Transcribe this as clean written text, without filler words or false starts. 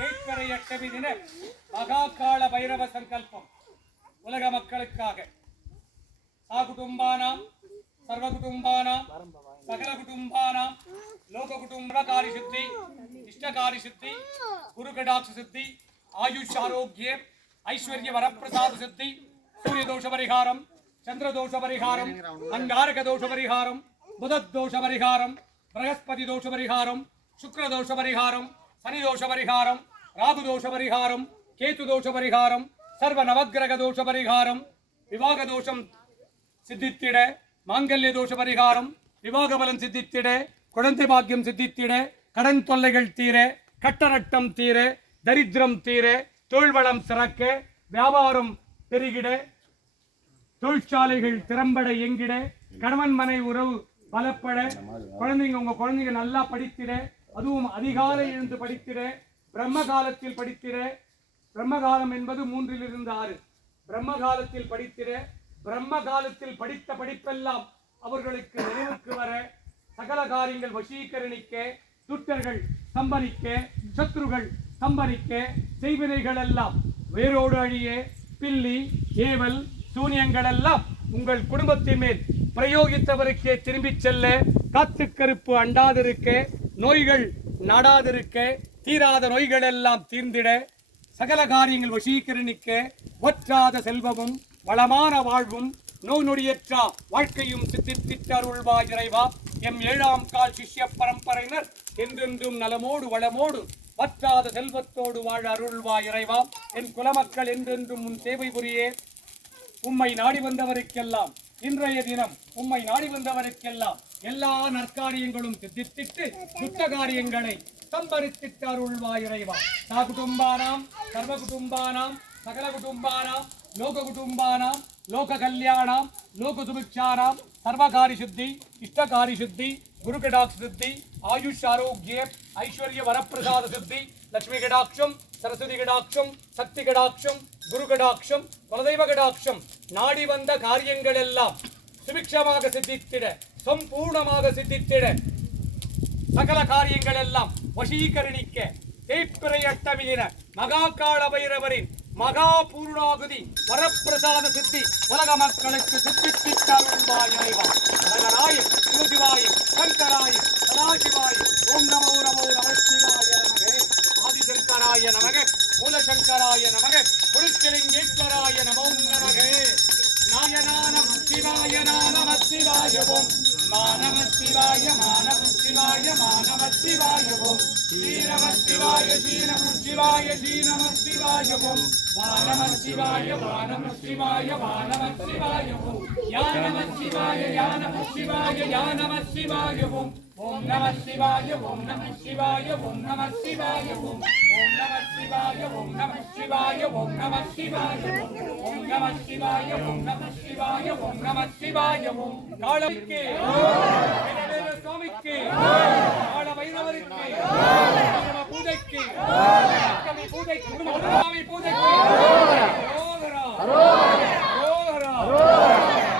தேய்பிறை தின மகாகால பைரவ சங்கல்பம் உலக மக்களுக்காக சாகுடும்பானாம் சர்வகுடும்பானாம் சகல குடும்பானாம் லோக குடும்பகாரி சித்தி இஷ்டகாரி சித்தி குரு கடாட்ச சித்தி ஆயுஷ் ஆரோக்கிய ஐஸ்வர்ய வரப்பிரசாத சித்தி சூரிய தோஷ பரிகாரம் சந்திர தோஷ பரிகாரம் அங்காரக தோஷ பரிகாரம் புதத் தோஷ பரிகாரம் பிரகஸ்பதி தோஷ பரிகாரம் சுக்ர தோஷ பரிகாரம் சனி தோஷ பரிகாரம் ராகு தோஷ பரிகாரம் கேது தோஷ பரிகாரம் சர்வ நவக்கிரக தோஷ பரிகாரம் விவாக தோஷம் சித்தித்திட மாங்கல்ய தோஷ பரிகாரம் விவாக பலம் சித்தித்திட குழந்தை பாக்கியம் சித்தித்திட கடன் தொல்லைகள் தீர கட்டநட்டம் தீர தரித்திரம் தீர தொழில்வளம் சிறக்க வியாபாரம் பெருகிட தொழிற்சாலைகள் திறம்பட எங்கிட கணவன் மனை உறவு பலப்பட உங்க குழந்தைங்க நல்லா படித்திட அதுவும் அதிகாலை எழுந்து படித்திட பிரம்ம காலத்தில் படித்திட பிரம்ம காலம் என்பது 3 to 6 பிரம்ம காலத்தில் படித்திட பிரம்ம காலத்தில் படித்த படிப்பெல்லாம் அவர்களுக்கு நினைவுக்கு வர சகல காரியங்கள் வசீகரணிக்க துட்டர்கள் சம்பரிக்க சத்ருகள் சம்பரிக்க செய்வினைகள் எல்லாம் வேரோடு அழிய பில்லி ஏவல் சூனியங்கள் எல்லாம் உங்கள் குடும்பத்தின் மேல் பிரயோகித்தவருக்கே திரும்பிச் செல்ல காத்து கருப்பு அண்டாதிருக்க நோய்கள் நாடாதிருக்க தீராத நோய்கள் எல்லாம் தீர்ந்திட சகல காரியங்கள் வசீகரணிக்க ஒற்றாத செல்வமும் வளமான வாழ்வும் நோய் நொடியற்றா வாழ்க்கையும் சித்தித்திட்டருள்வாய் இறைவா எம் 7ஆம் கால் சிஷ்ய பரம்பரையினர் என்றென்றும் நலமோடு வளமோடு வற்றாத செல்வத்தோடு வாழ அருள்வாய் இறைவா என் குலமக்கள் என்றென்றும் உன் சேவை புரியே உம்மை நாடி வந்தவருக்கெல்லாம் இன்றைய தினம் உம்மை நாடி வந்தவருக்கெல்லாம் எல்லா நற்காரியங்களும் சித்தித்திட்டு துட்ட காரியங்களை சம்பரித்திட்டு அருள்வாய் இறைவா சாகுடும்பானாம் சர்வ குடும்பானாம் சகல குடும்பானாம் லோக குடும்பானாம் லோக கல்யாணாம் லோக சுபிக்ஷானாம் சர்வகாரி சித்தி இஷ்டகாரி சித்தி குரு கடாட்ச சித்தி ஆயுஷ் ஆரோக்கிய ஐஸ்வர்ய வரப்பிரசாத சித்தி லட்சுமி கடாட்சம் சரஸ்வதி கடாட்சம் சக்தி கடாட்சம் குரு கடாட்சம் குலதெய்வ கடாட்சம் நாடி வந்த காரியங்கள் எல்லாம் சுபிக்ஷமாக சித்தித்திட சம்பூர்ணமாக சித்தித்திட சகல காரியங்கள் எல்லாம் வசீகரணிக்க தேய்பிறை தின மகாகால பைரவரின் மகா பூர்ணாகுதி வரப்பிரசாத சித்தி உலக மக்களுக்கு சித்தித்திட்டாய் இறைவா நகராய சிவசிவாய சங்கராய சதாசிவாய ஓம் நமோ நமோ நமசிவாய நமகே ஆதிசங்கராய நமக மூலசங்கராய நமக புருஷலிங்கேஸ்வராய நமோ நமகே நாயனானம் சிவாய நம சிவாய ஓம் மானவ சிவாய மானவ சிவாய மானவ சிவாய ஓம் ஸ்ரீரம சிவாய ஸ்ரீரம சிவாய ஸ்ரீரம சிவாய ஓம் வானவ சிவாய வானவ சிவாய வானவ சிவாய ஓம் யானவ சிவாய யானவ சிவாய யானவ சிவாய ஓம் ஓம் நம சிவாய ஓம் நம சிவாய ஓம் நம சிவாய ஓம் ஓம் நம சிவாய ஓம் நம சிவாய ஓம் நம சிவாய ஓம் நம சிவாய ஓம் நம சிவாய ஓம் நம சிவாய ஓம் காலமிக்கே சுவாமிக்கு கால வைரவ